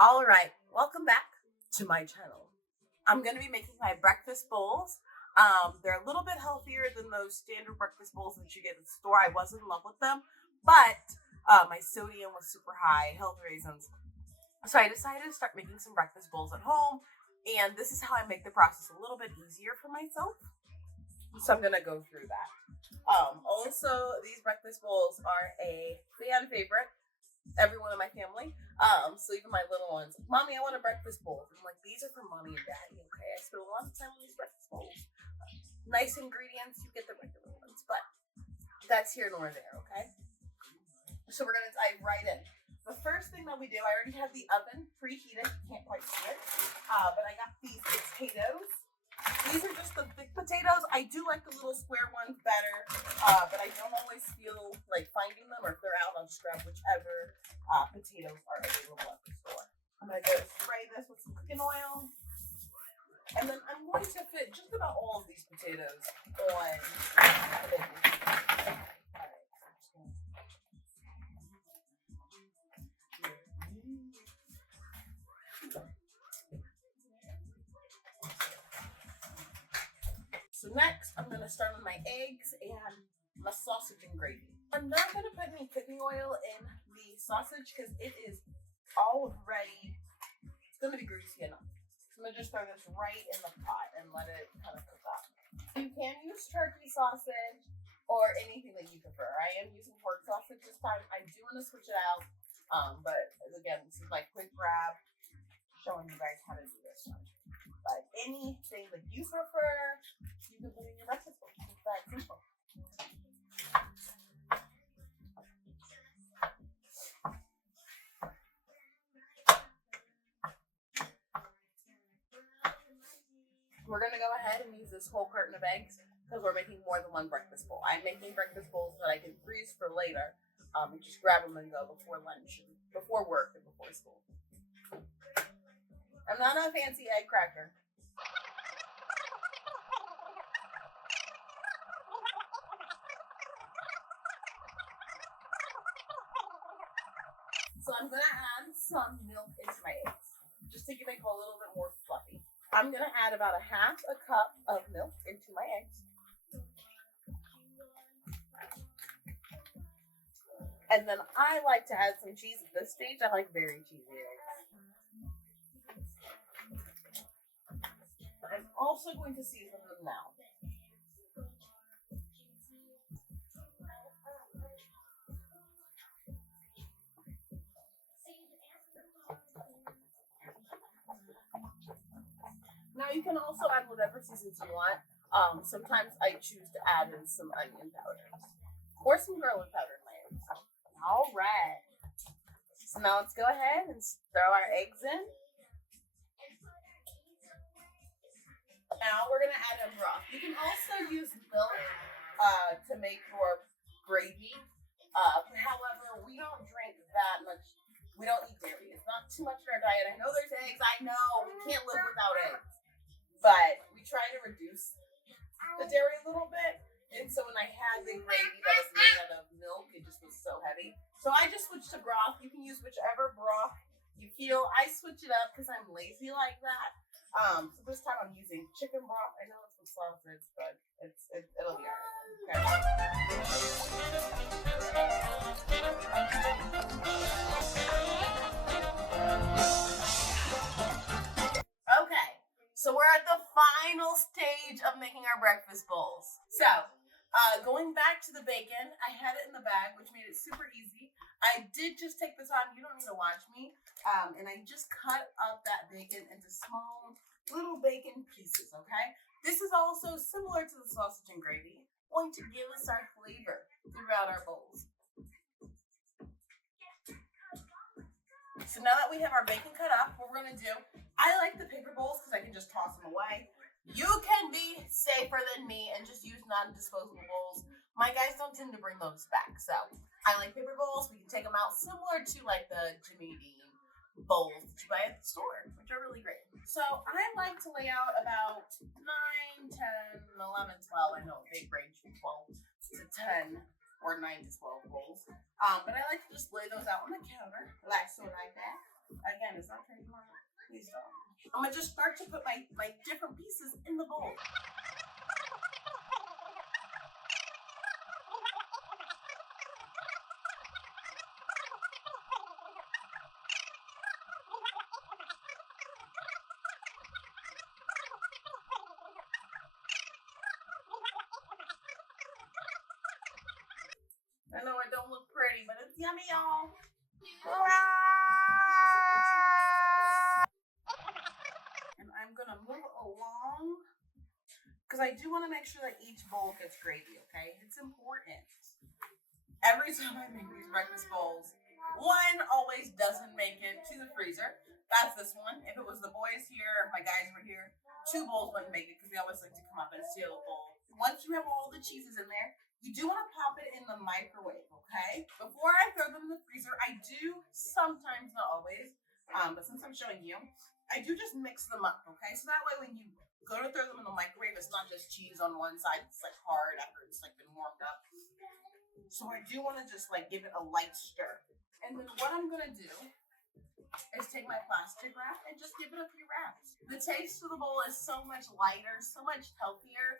All right, welcome back to my channel. I'm going to be making my breakfast bowls. They're a little bit healthier than those standard breakfast bowls that you get at the store. I was in love with them, but my sodium was super high, health reasons. So I decided to start making some breakfast bowls at home, and this is how I make the process a little bit easier for myself. So I'm going to go through that. Also, these breakfast bowls are a fan favorite. Everyone in my family. So even my little ones, Mommy, I want a breakfast bowl. I'm like, these are for Mommy and Daddy, okay? I spend a lot of time on these breakfast bowls. Nice ingredients, you get the regular ones, but that's here nor there, okay? So we're gonna dive right in. The first thing that we do, I already have the oven preheated. You can't quite see it, but I got these potatoes. These are just the thick potatoes. I do like the little square ones better, but I don't always feel like finding them, or if they're out, I'll just grab whichever potatoes are available at the store. I'm going to go spray this with some cooking oil, and then I'm going to fit just about all of these potatoes on the bacon. So next, I'm going to start with my eggs and my sausage and gravy. I'm not going to put any cooking oil in the sausage because it is already, it's going to be greasy enough. So I'm going to just throw this right in the pot and let it kind of cook up. You can use turkey sausage or anything that you prefer. I am using pork sausage this time. I do want to switch it out, but again, this is my quick grab, showing you guys how to do this one. But anything that you prefer, you can put in your breakfast bowl. It's that simple. We're going to go ahead and use this whole carton of eggs because we're making more than one breakfast bowl. I'm making breakfast bowls that I can freeze for later and just grab them and go before lunch, before work, and before school. I'm not a fancy egg cracker. So I'm going to add some milk into my eggs, just to make them a little bit more fluffy. I'm going to add about a half a cup of milk into my eggs. And then I like to add some cheese at this stage. I like very cheesy eggs. I'm also going to season them now. Now you can also add whatever seasons you want. Sometimes I choose to add in some onion powders or some garlic powder in my eggs. All right. So now let's go ahead and throw our eggs in. Now we're going to add in broth. You can also use milk to make your gravy. However, we don't drink that much. We don't eat dairy. It's not too much in our diet. I know there's eggs. I know we can't live without eggs. But we try to reduce the dairy a little bit. And so when I had the gravy that was made out of milk, it just was so heavy. So I just switched to broth. You can use whichever broth you feel. I switch it up because I'm lazy like that. So this time I'm using chicken broth. I know it's with sausage, but it'll be alright. Okay, so we're at the final stage of making our breakfast bowls. So, going back to the bacon, I had it in the bag, which made it super easy. I did just take the time, you don't need to watch me, and I just cut up that bacon into small little bacon pieces, okay? This is also similar to the sausage and gravy, going to give us our flavor throughout our bowls. So now that we have our bacon cut up, what we're going to do, I like the paper bowls because I can just toss them away. You can be safer than me and just use non-disposable bowls. My guys don't tend to bring those back, so I like paper bowls. We can take them out similar to like the Jimmy Dean bowls that you buy at the store, which are really great. So I like to lay out about 9, 10, 11, 12. I know a big range from 12 to 10 or 9 to 12 bowls. But I like to just lay those out on the counter, like so, like that. Again, Man, is that trademark? Please don't. I'm gonna just start to put my different pieces in the bowl. I know it don't look pretty, but it's yummy, y'all. And I'm gonna move along because I do want to make sure that each bowl gets gravy, okay? It's important. Every time I make these breakfast bowls, one always doesn't make it to the freezer. That's this one. If it was the boys here, my guys were here, 2 bowls wouldn't make it because they always like to come up and steal a bowl. Once you have all the cheeses in there, you do want to pop it in the microwave, okay? Before I throw them in the freezer, I do sometimes, not always, but since I'm showing you, I do just mix them up, okay? So that way when you go to throw them in the microwave, it's not just cheese on one side, it's like hard after it's like been warmed up. So I do want to just like give it a light stir. And then what I'm gonna do is take my plastic wrap and just give it a few wraps. The taste of the bowl is so much lighter, so much healthier.